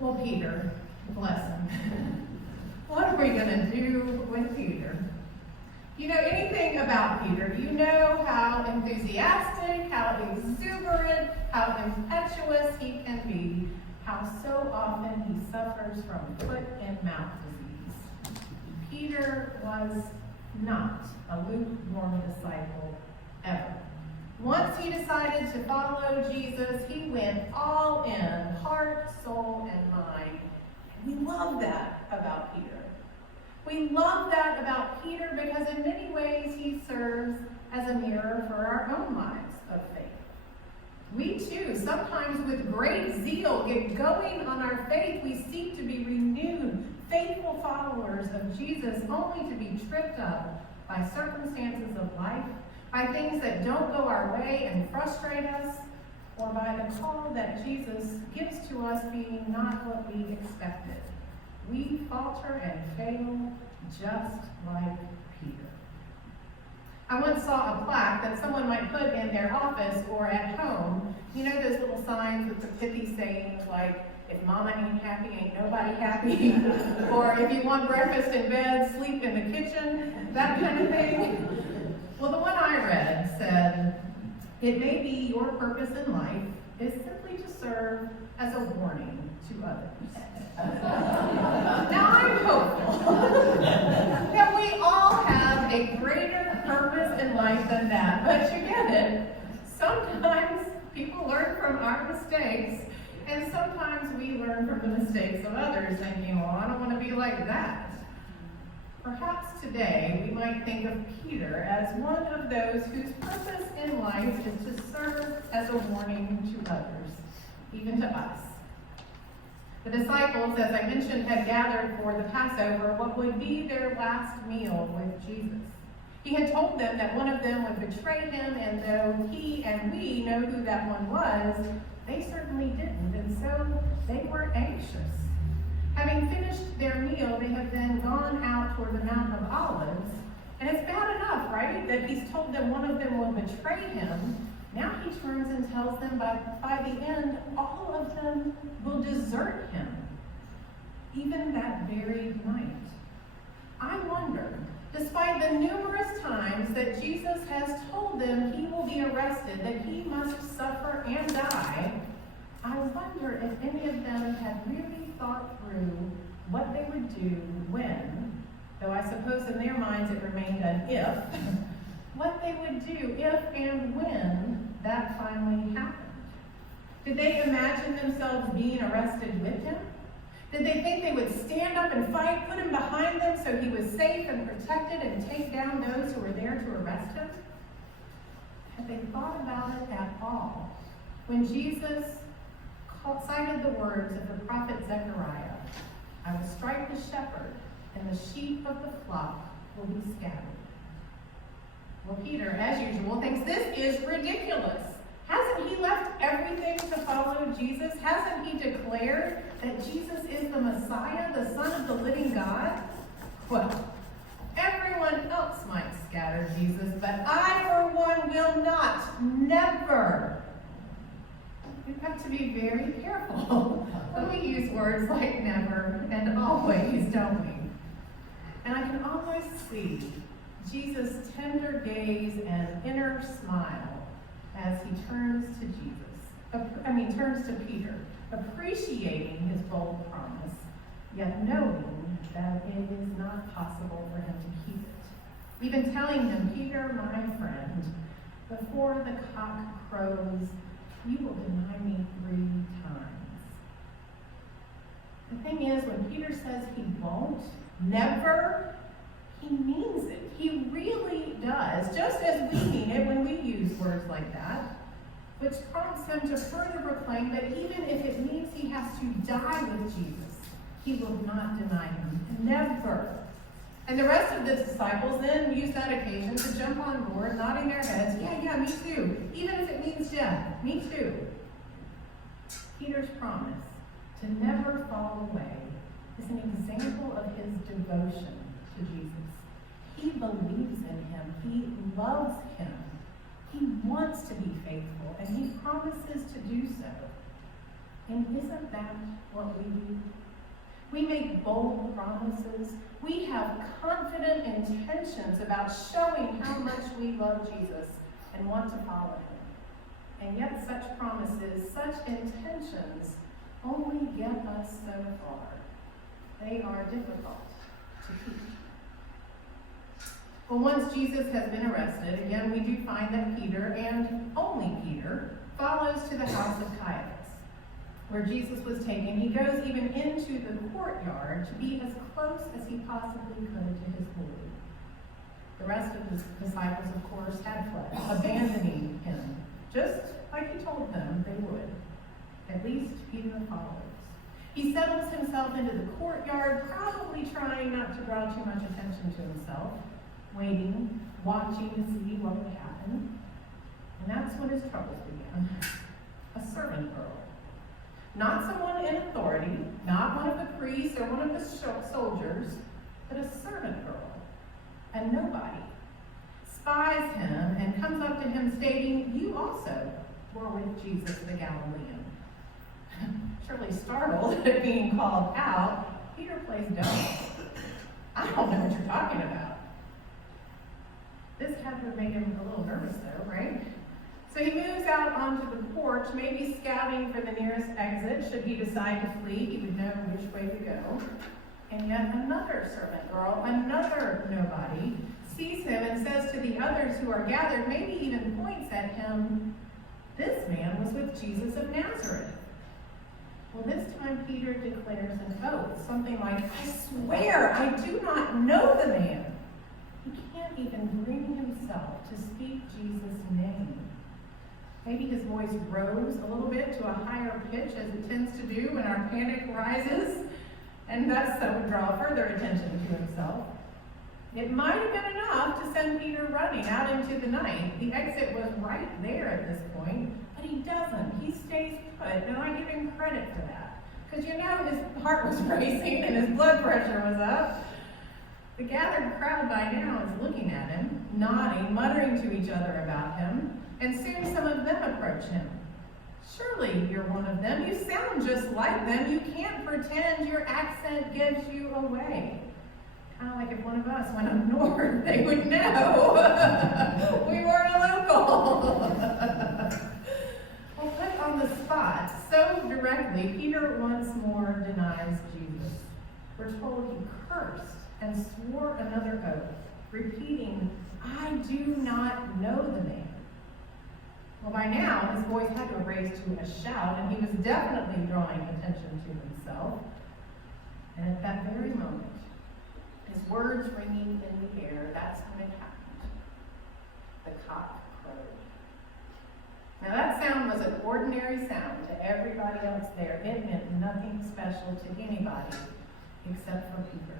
Well, Peter, bless him. What are we going to do with Peter? You know anything about Peter, you know how enthusiastic, how exuberant, how impetuous he can be, how so often he suffers from foot and mouth disease. Peter was not a lukewarm disciple ever. Once he decided to follow Jesus, he went all in, heart, soul, and mind. And we love that about Peter. We love that about Peter because in many ways he serves as a mirror for our own lives of faith. We too, sometimes with great zeal, get going on our faith. We seek to be renewed, faithful followers of Jesus, only to be tripped up by circumstances of life, by things that don't go our way and frustrate us, or by the call that Jesus gives to us being not what we expected. We falter and fail just like Peter. I once saw a plaque that someone might put in their office or at home. You know those little signs with the pithy sayings like, if mama ain't happy, ain't nobody happy. Or if you want breakfast in bed, sleep in the kitchen, that kind of thing. Well, the one I read said, it may be your purpose in life is simply to serve as a warning to others. Now I'm hopeful that we all have a greater purpose in life than that, but you get it. Sometimes people learn from our mistakes, and sometimes we learn from the mistakes of others, thinking, well, I don't want to be like that. Perhaps today we might think of Peter as one of those whose purpose in life is to serve as a warning to others, even to us. The disciples, as I mentioned, had gathered for the Passover, what would be their last meal with Jesus. He had told them that one of them would betray him, and though he and we know who that one was, they certainly didn't, and so they were anxious. Having finished their meal, they have then gone out toward the Mount of Olives, and it's bad enough, right, that he's told them one of them will betray him. Now he turns and tells them by the end, all of them will desert him, even that very night. I wonder, despite the numerous times that Jesus has told them he will be arrested, that he must suffer and die, I wonder if any of them had really thought through what they would do when, though I suppose in their minds it remained an if, what they would do if and when that finally happened. Did they imagine themselves being arrested with him? Did they think they would stand up and fight, put him behind them so he was safe and protected, and take down those who were there to arrest him? Had they thought about it at all when Jesus cited the words of the prophet Zechariah, I will strike the shepherd, and the sheep of the flock will be scattered? Well, Peter, as usual, thinks this is ridiculous. Hasn't he left everything to follow Jesus? Hasn't he declared that Jesus is the Messiah, the Son of the living God? Well, everyone else might scatter Jesus, but I, for one, will not. Never. We have to be very careful when we use words like never and always, don't we? And I can almost see Jesus' tender gaze and inner smile as he turns to Peter, appreciating his bold promise, yet knowing that it is not possible for him to keep it. Even telling him, Peter, my friend, before the cock crows, you will deny me 3 times. The thing is, when Peter says he won't, never, he means it. He really does, just as we mean it when we use words like that, which prompts him to further proclaim that even if it means he has to die with Jesus, he will not deny him. Never. And the rest of the disciples then use that occasion to jump on board, nodding their heads, yeah, me too. Even if it means death, me too. Peter's promise to never fall away is an example of his devotion to Jesus. He believes in him. He loves him. He wants to be faithful, and he promises to do so. And isn't that what we do? We make bold promises. We have confident intentions about showing how much we love Jesus and want to follow him. And yet such promises, such intentions, only get us so far. They are difficult to keep. Well, once Jesus has been arrested, again, we do find that Peter, and only Peter, follows to the house of Caiaphas, where Jesus was taken. He goes even into the courtyard to be as close as he possibly could to his Lord. The rest of his disciples, of course, had fled, abandoning him, just like he told them they would. At least Peter follows. He settles himself into the courtyard, probably trying not to draw too much attention to himself, waiting, watching to see what would happen. And that's when his troubles began. A servant girl. Not someone in authority, not one of the priests or one of the soldiers, but a servant girl, a nobody, spies him and comes up to him stating, "You also were with Jesus the Galilean." Surely startled at being called out, Peter plays dumb. I don't know what you're talking about. This had to make him a little nervous though, right? So he moves out onto the porch, maybe scouting for the nearest exit. Should he decide to flee, he would know which way to go. And yet another servant girl, another nobody, sees him and says to the others who are gathered, maybe even points at him, "This man was with Jesus of Nazareth." Well, this time Peter declares an oath, something like, "I swear I do not know the man." He can't even bring himself to speak Jesus' name. Maybe his voice rose a little bit to a higher pitch, as it tends to do when our panic rises, and thus that would draw further attention to himself. It might have been enough to send Peter running out into the night. The exit was right there at this point, but he doesn't. He stays put, and I give him credit for that. Because you know his heart was racing and his blood pressure was up. The gathered crowd by now is looking at him, nodding, muttering to each other about him, and soon some of them approach him. "Surely you're one of them. You sound just like them. You can't pretend. Your accent gives you away." Kind of like if one of us went up north, they would know we weren't a local. Well, put on the spot so directly, Peter once more denies Jesus. We're told he cursed and swore another oath, repeating, "I do not know the man." Well, by now, his voice had to have raised to a shout, and he was definitely drawing attention to himself. And at that very moment, his words ringing in the air, that's when it happened. The cock crowed. Now that sound was an ordinary sound to everybody else there. It meant nothing special to anybody except for Peter.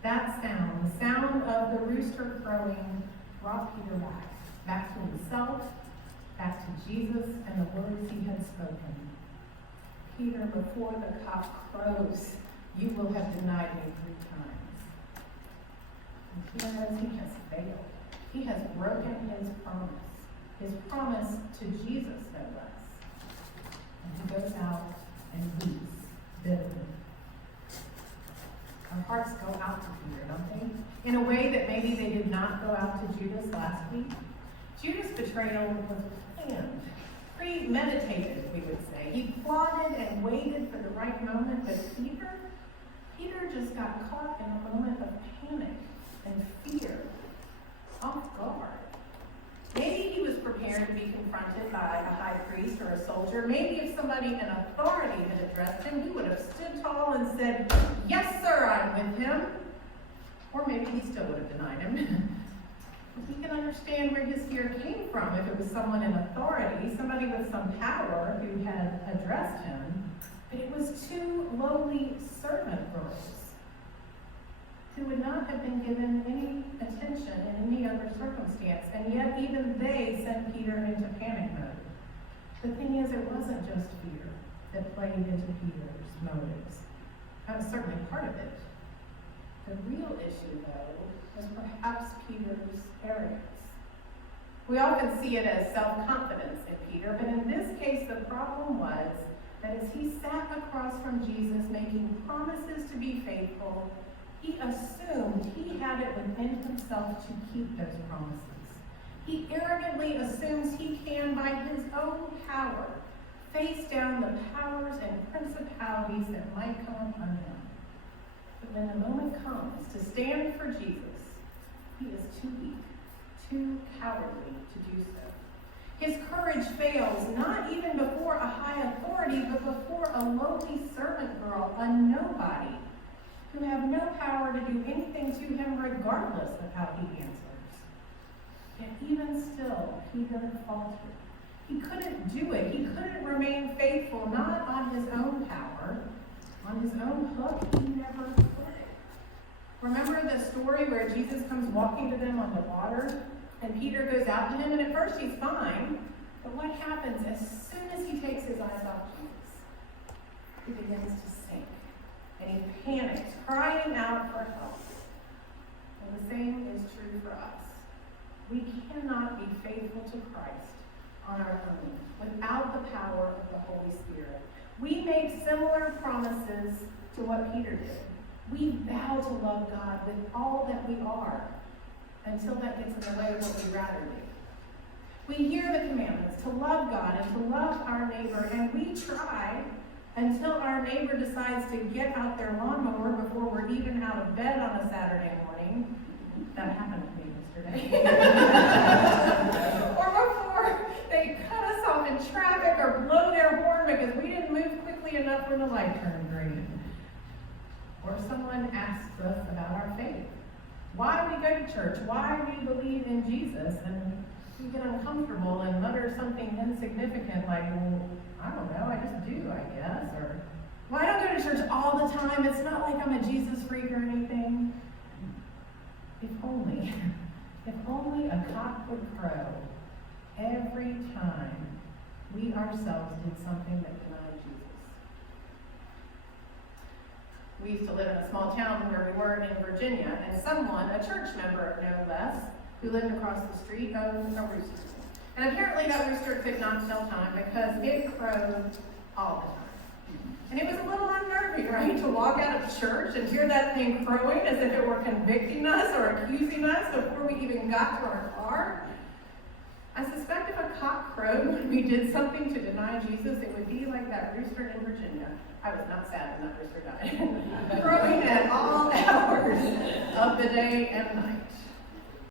That sound, the sound of the rooster crowing, brought Peter back to himself, back to Jesus and the words he had spoken. "Peter, before the cock crows, you will have denied me 3 times. And he knows he has failed. He has broken his promise to Jesus, no less. And he goes out and weeps bitterly. Our hearts go out to Peter, don't they? In a way that maybe they did not go out to Judas last week. Judas' betrayal was planned, premeditated, we would say. He plotted and waited for the right moment, but Peter just got caught in a moment of panic and fear, off guard. Maybe he was prepared to be confronted by a high priest or a soldier. Maybe if somebody in authority had addressed him, he would have stood tall and said, "Yes, sir, I'm with him." Or maybe he still would have denied him. We can understand where his fear came from if it was someone in authority, somebody with some power who had addressed him. But it was 2 lowly servant girls who would not have been given any attention in any other circumstance, and yet even they sent Peter into panic mode. The thing is, it wasn't just fear that played into Peter's motives. That was certainly part of it. The real issue, though, was perhaps Peter's arrogance. We often see it as self-confidence in Peter, but in this case, the problem was that as he across from Jesus, making promises to be faithful, he assumed he had it within himself to keep those promises. He arrogantly assumes he can, by his own power, face down the powers and principalities that might come upon him. But when the moment comes to stand for Jesus, he is too weak, too cowardly to do so. His courage fails, not even before a high authority, but before a lowly servant girl, a nobody, who have no power to do anything to him regardless of how he answers. Yet even still, he didn't falter. He couldn't do it. He couldn't remain faithful, not on his own power. On his own hook, he never could. Remember the story where Jesus comes walking to them on the water, and Peter goes out to him, and at first he's fine, but what happens as soon as he takes his eyes off Jesus? He begins to sink, and he panics, crying out for help. And the same is true for us. We cannot be faithful to Christ on our own without the power of the Holy Spirit. We make similar promises to what Peter did. We vow to love God with all that we are until that gets in the way of what we'd rather do. We hear the commandments to love God and to love our neighbor, and we try until our neighbor decides to get out their lawnmower before we're even out of bed on a Saturday morning. That happened to me yesterday. Or before they cut us off in traffic or blow their horn because we didn't move quickly enough when the light turned green. Or someone asks us about our faith. Why we go to church, why we believe in Jesus, and we get uncomfortable and mutter something insignificant like, well, I don't know, I just do, I guess. Or, well, I don't go to church all the time. It's not like I'm a Jesus freak or anything. If only a cock would crow every time we ourselves did something that denied Jesus. We used to live in a small town where we were in Virginia, and someone, a church member no less, who lived across the street, owned a rooster. And apparently that rooster could not tell time because it crowed all the time. And it was a little unnerving, right, to walk out of church and hear that thing crowing as if it were convicting us or accusing us before we even got to our car. I suspect if a cock crowed when we did something to deny Jesus, it would be like that rooster in Virginia. I was not sad when that rooster died. Crowing at all hours of the day and night.